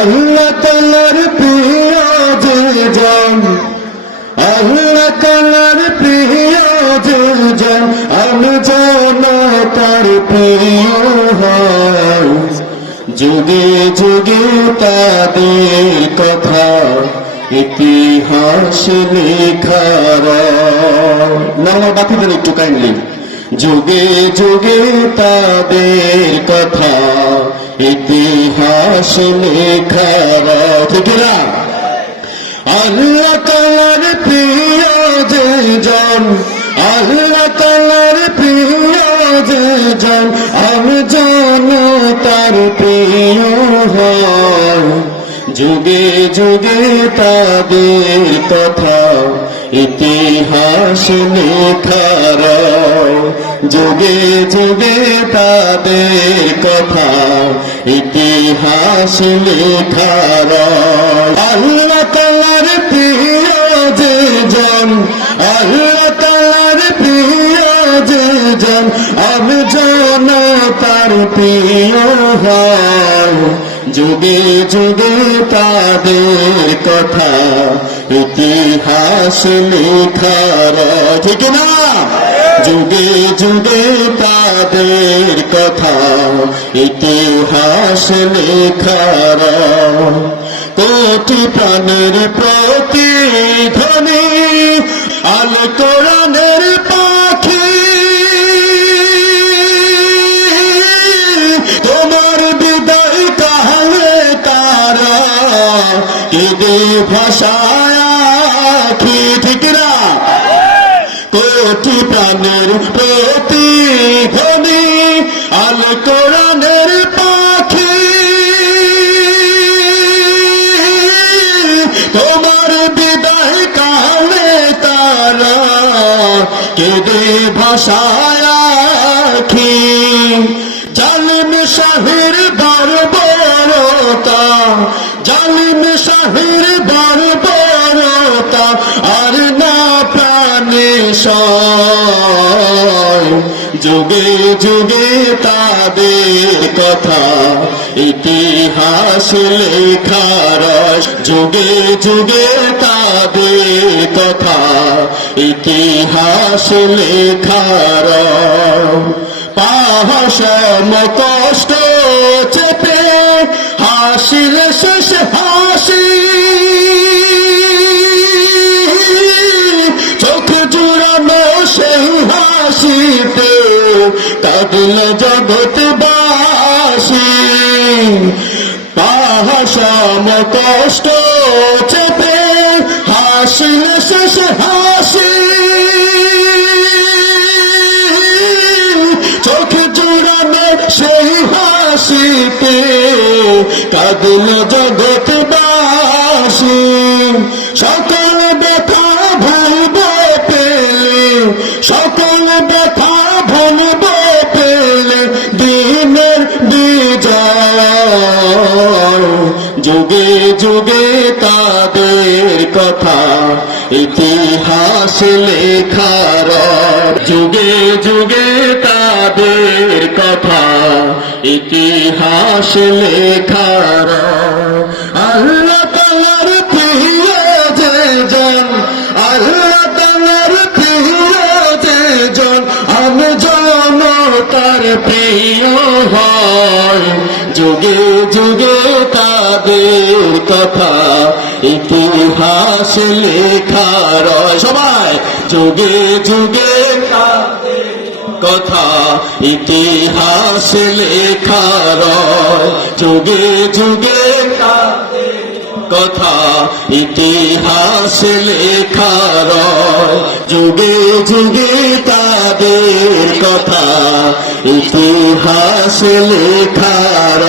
আল্লাহ তালার প্রিয় যে জন, আল্লাহ তালার প্রিয় যে জন, আমি যেন তার প্রিয় যুগে যুগে তাদের কথা ইতিহাস লেখার নামা বাকি একটু কাইন্ডলি যুগে যুগে তাদের কথা ইতিহাস লেখার ঠিক না? আল্লাহ তালার প্রিয় যে জন আল্লাহ তালার প্রিয় যে জন আমি জন তার প্রিয় যুগে যুগে তাদের কথা ইতিহাস লেখার যুগে যুগে তাদের কথা ইতিহাস লেখার। আল্লাহ তালার প্রিয় যে জন, আল্লাহ তালার প্রিয় যে জন আমি জন তার প্রিয় হয়। যুগে যুগে তাদের কথা ইতিহাস লেখার ঠিক না যুগে যুগে তাদের কথা ইতিহাস লেখার কোটি প্রাণের প্রতি ধ্বনি আল কোরআনের পাখি। তোমার বিদায় কাহলে তারা? কেদে ভাষায় আখি ঠিক না কোটি প্রাণের প্রতি ধ্বনি আল কোরআনের পাখি। তোমার বিদায় কালে তারা কেদে ভাষায় আখি। জালিম শাহির বর্বরতা জালিম শাহির সয় যুগে যুগে তাদের কথা, ইতিহাস লেখার যুগে যুগে তাদের কথা, ইতিহাস লেখার পাহসম কষ্ট কাঁদল জগৎবাসী। পাহসম কষ্ট চেপে হাসিল শেষ হাসি। চোখ জুড়ানো সেই হাসিতে কাঁদল জগৎবাসী। সকল ব্যথা ভুলব পেলে, সকল ব্যথা ভুলব যুগে যুগে তাদের কথা ইতিহাস লেখার যুগে যুগে তাদের কথা ইতিহাস লেখার আল্লাহ হয়। যুগে যুগে তাদের কথা ইতিহাস লেখার সবাই, যুগে যুগে কথা ইতিহাস লেখার যুগে যুগে কথা ইতিহাস লেখা লেখার যুগে যুগে তাদের কথা ইতিহাস লেখার